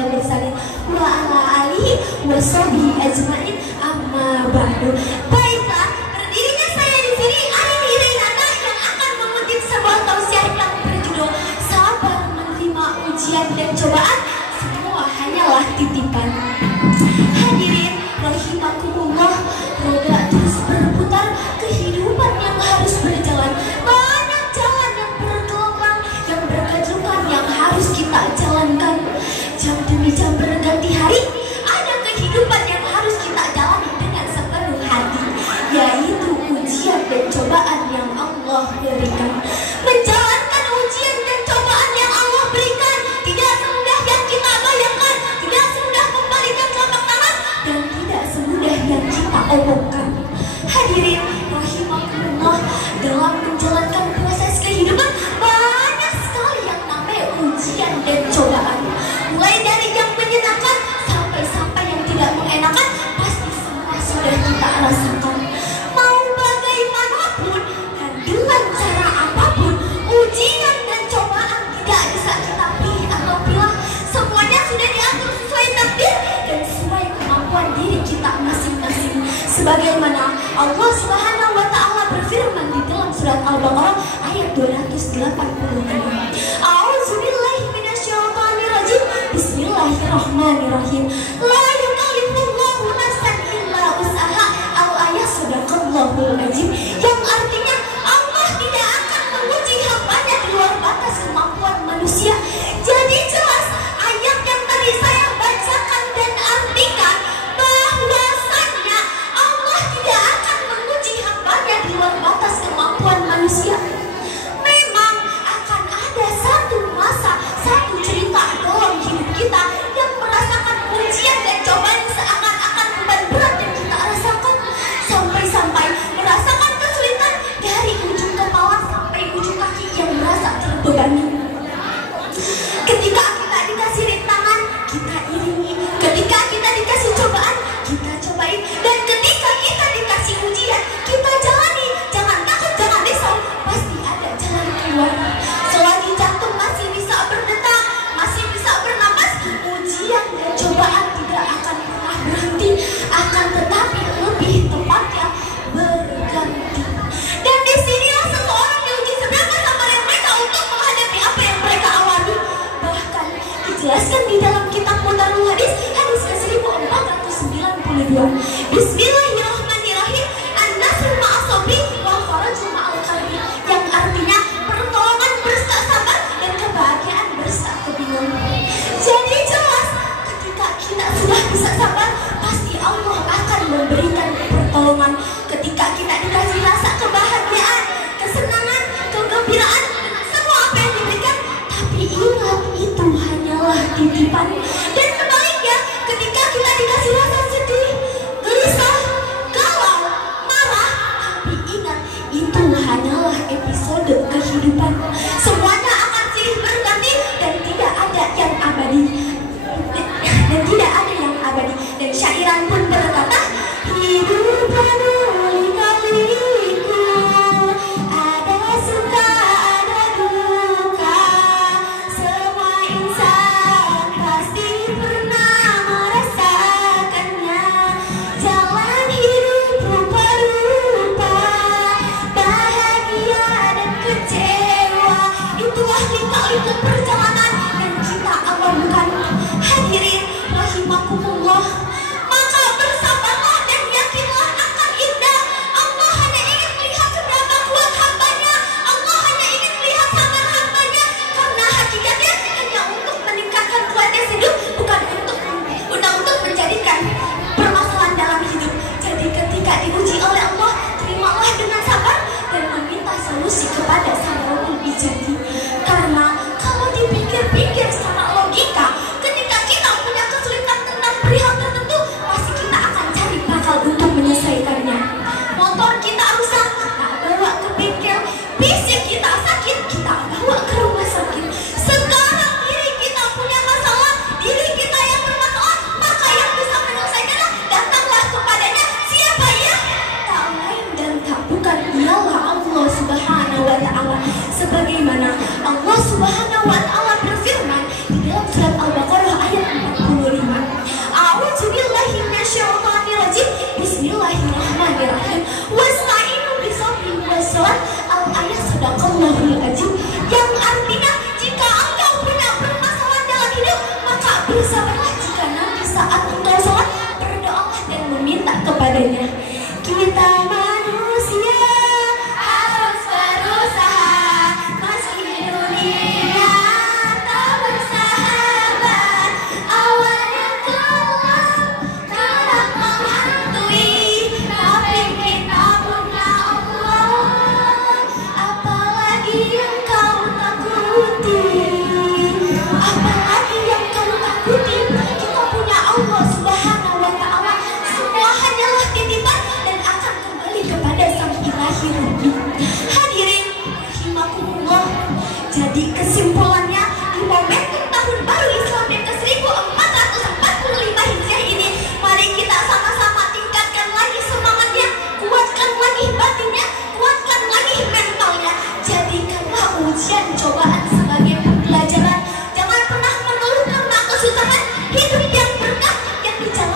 wal mursalin wa ala alihi washabihi ajmain amma ba'du. Baiklah, berdirinya saya di sini Aini Renata yang akan mengutip sebuah tausiah yang berjudul Sabar Menerima Ujian dan Cobaan, Semua Hanyalah Titipan. Hadirin rahimakumullah, roda terus berputar, kehidupan yang harus berjalan, banyak jalan yang bergelombang, yang berkejutan yang harus kita jalankan. Jam demi jam berganti hari, ada kehidupan yang harus kita jalani dengan sepenuh hati, yaitu ujian dan cobaan yang Allah berikan. Menjalankan ujian dan cobaan yang Allah berikan tidak semudah yang kita bayangkan, tidak semudah membalikan telapak tangan, dan tidak semudah yang kita omongkan. Hadirin rahimakumullah, dalam menjalankan proses kehidupan banyak sekali yang namanya ujian dan cobaan. Mulai dari yang menyenangkan sampai yang tidak mengenakan, pasti semua sudah kita rasakan. Mau bagaimanapun dan dengan cara apapun, ujian dan cobaan tidak bisa kita pilih atau pilah. Semuanya sudah diatur sesuai takdir dan sesuai kemampuan diri kita masing-masing. Sebagaimana Allah Subhanahu wa Ta'ala berfirman di dalam surat Al-Baqarah ayat 286. A'udzubillahi minasyaitonirrajim. Bismillahirrahmanirrahim. La yukallifullahu nafsan illa wus'aha al ayat sadaqallahul azim. Yang artinya Allah tidak akan menguji hambanya di luar batas kemampuan manusia. Jadi jelas ayat yang tadi saya bacakan dan artikan bahwasannya Allah tidak akan menguji hambanya di luar batas kemampuan manusia. Memang akan ada satu masa, satu cerita dalam hidup kita yang merasakan ujian dan cobaan seakan-akan beban berat yang kita rasakan, sampai-sampai merasakan kesulitan dari ujung kepala sampai ujung kaki yang merasa terbebani. Ketika kita dikasih rintangan, kita iringi. Ketika kita dikasih cobaan, kita cobain. Dan ketika kita dikasih ujian, kita jalani. Jangan takut, jangan risau, pasti ada jalan keluar. Selagi jantung masih bisa berdetak, masih bisa bernapas, ujian dan cobaan tidak akan pernah berhenti, akan tetapi lebih tepatnya berganti. Dan disinilah seseorang diuji seberapa sabarnya mereka untuk menghadapi apa yang mereka alami. Bahkan dijelaskan di dalam kitab Mutarul Hadis, hadis ke-1492. Bismillahirrahmanirrahim. An-nasru ma'as-sabri wal faraju ma'al qalbi. Yang artinya pertolongan bersama sabar dan kebahagiaan bersama kebingungan. Jadi jelas ketika kita sudah bisa sabar, pasti Allah akan memberikan pertolongan. Ketika kita dikasih rasa kebahagiaan, kesenangan, kegembiraan, semua apa yang diberikan, tapi ingat itu hanyalah titipan. Dan sebaliknya, ketika kita dikasih rasa sedih, gelisah, galau, marah, tapi ingat itu hanyalah episode kehidupan. Semuanya akan silih berganti dan tidak ada yang abadi. Dan tidak ada yang abadi. Dan syairan pun berkata, hidup penuh lika-liku, ada suka, ada duka, semua insan pasti saat engkau sholat, berdoalah dan meminta kepadanya. Kita manusia harus berusaha, masih dunia tak bersahabat. Awalnya gelap, gelap menghantui, tapi kita punya Allah. Apalagi yang kau takuti, apalagi yang kau takuti, kita punya Allah Subhanahu wa Ta'ala. Semua hanyalah titipan dan akan kembali kepada Sang Ilahi Rabbi. Hadirin rahimakumullah. Jadi kesimpulannya, di momentum tahun baru Islam yang ke-1445 Hijriah ini, mari kita sama-sama tingkatkan lagi semangatnya, kuatkan lagi batinnya, kuatkan lagi mentalnya. Jadikanlah ujian cobaan sebagai pembelajaran. Jangan pernah mengeluh karena kesusahan. Hidup yang berkah yang dijalani